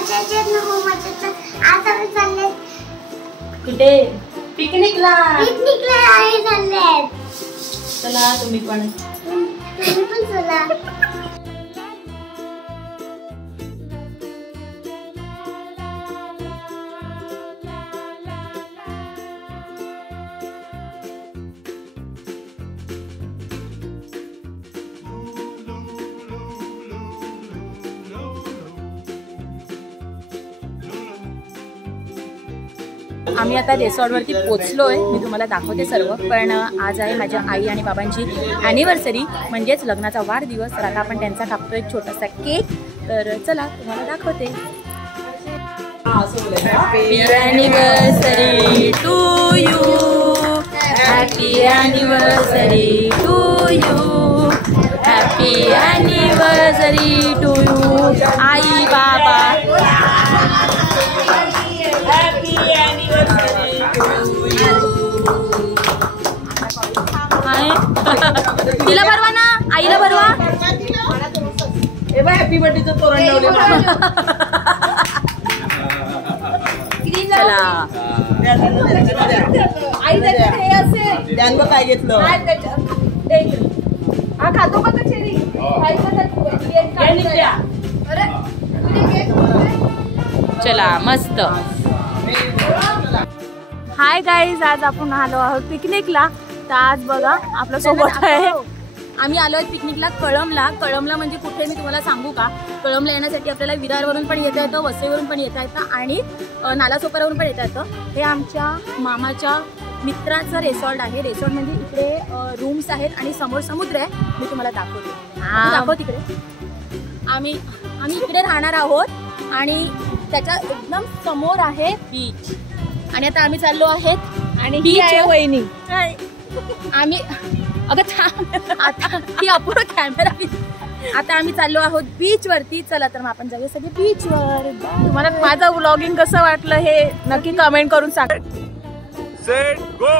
आज आम्ही चालले कुठे? पिकनिकला. आम्ही चालले. चला तुम्ही पण चला. आम्ही आता रिसॉर्टवरती पोचलोय. मी तुम्हाला दाखवते सर्व. पण आज आहे माझ्या आई आणि बाबांची ॲनिव्हर्सरी, म्हणजेच लग्नाचा वाढदिवस. तर आता आपण त्यांचा कापतो एक छोटासा केक. तर चला तुम्हाला दाखवते. Happy anniversary to you. Happy anniversary to you. Happy anniversary to you. आई बाबा तिला भरवा ना, आईला भरवा. हॅपी बर्थडेचं तोरण लावले. चला काय घेतलं. हा खातो का चेरी. चला मस्त. हाय गाईज, आज आपण आलो आहोत पिकनिकला. तर आज बघा आपल्या सोबत आहे. आम्ही आलो आहोत पिकनिकला कळमला. कळमला म्हणजे कुठे मी तुम्हाला सांगू का. कळमला येण्यासाठी आपल्याला विरारवरून पण येता येतं, वसईवरून पण येता येतं आणि नालासोपारावरून पण येता येतं. हे आमच्या मामाच्या मित्राचं रिसॉर्ट आहे. रिसॉर्ट म्हणजे इकडे रूम्स आहेत आणि समोर समुद्र आहे. मी तुम्हाला दाखवते. दाखव तिकडे. आम्ही इकडे राहणार आहोत आणि त्याच्या एकदम समोर आहे बीच. आणि आता आम्ही चाललो आहेत आणि ही आहे वहिनी. आम्ही आता ही अपूर्ण कॅमेरा. आता आम्ही चाललो आहोत बीच वरती. चला तर मग आपण जाऊया सगळे बीच वर. तुम्हाला माझं व्लॉगिंग कसं वाटलं हे नक्की कमेंट करून सांगा. Set go.